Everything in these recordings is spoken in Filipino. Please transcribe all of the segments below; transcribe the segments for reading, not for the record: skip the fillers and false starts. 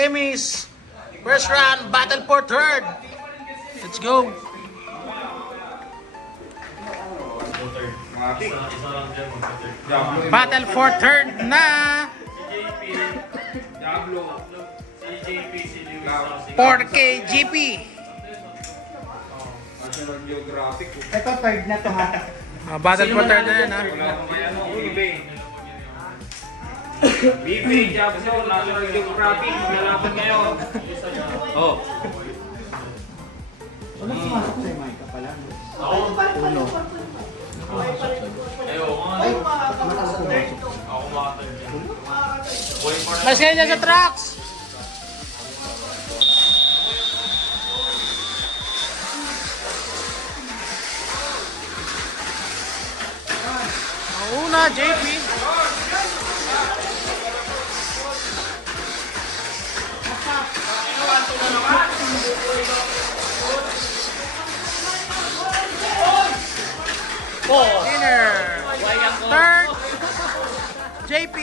Emmys. First round, battle for third. Let's go. Battle for third na. Diablo. CJP, si Lewis. 4K GP. National Geographic. Ito third na to ha. Battle for third na yan ha. Wala akong may ano, eBay. eBay, Jobson, National Geographic. Maglalaban ngayon. Oh. Wala sumasok sa'yo, Micah pala. Uno. Mas kayo dyan sa trucks. Una, JP. Winner. Third, JP.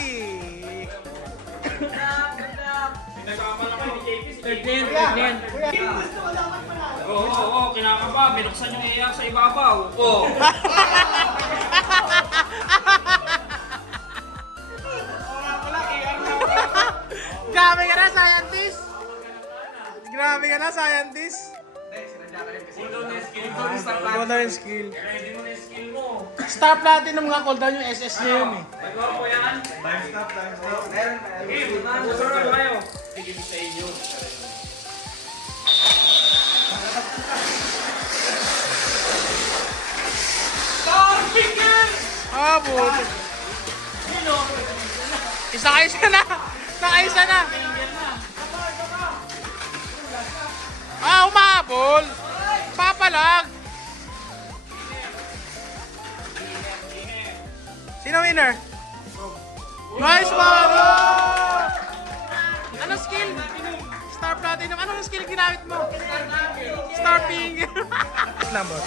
Oo, kinakaba. Binuksan yung iyak sa ibabaw. Oo. Grabe ka na, scientist. Grabe ka na, scientist. Cooldown na skill ko. Cooldown yung skill. Ready mo na yung skill mo. Star Platinum nga cooldown yung SS niya yun eh. Nagawa ko yan. Time stop. Sige, susunod na kayo. Sige sa inyo. Ah, buti. Isa na. Isa na. Umabol. Papalag. Sino winner? Nice one! Anong skill? Star Platinum. Anong skill ginamit mo? Star Finger. Number.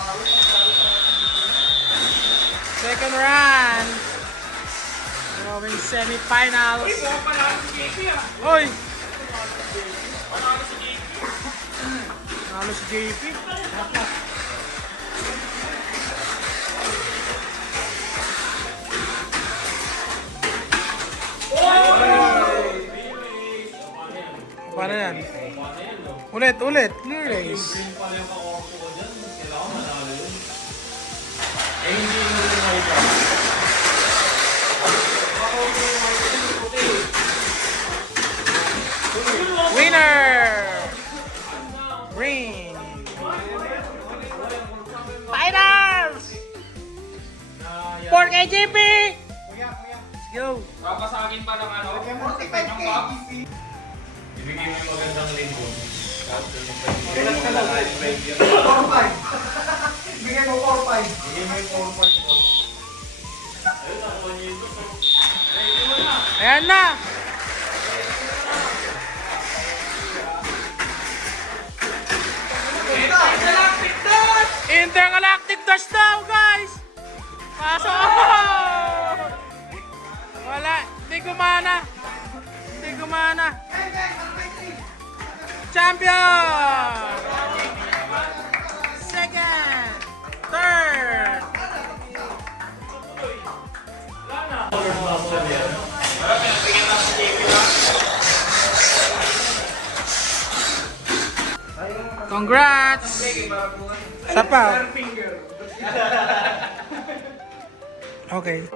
Second round. Going semi-finals. Oy! Panalo si JP. Paano yan? Ulit. Clear race. Winner! Green! Finals! 4K GP! Go! Papasagin pa ng ano? 45K. Ibigay mo yung magandang linggo. 4-5. Bigay mo 4-5. Ibigay mo yung 4-5 ko. Ayun, nakuha niyo ito. Ayan na! Intergalactic Dash daw, guys! Pasok! Wala, hindi gumana. Champion! Second! Third! Congrats! Sa pa. Okay.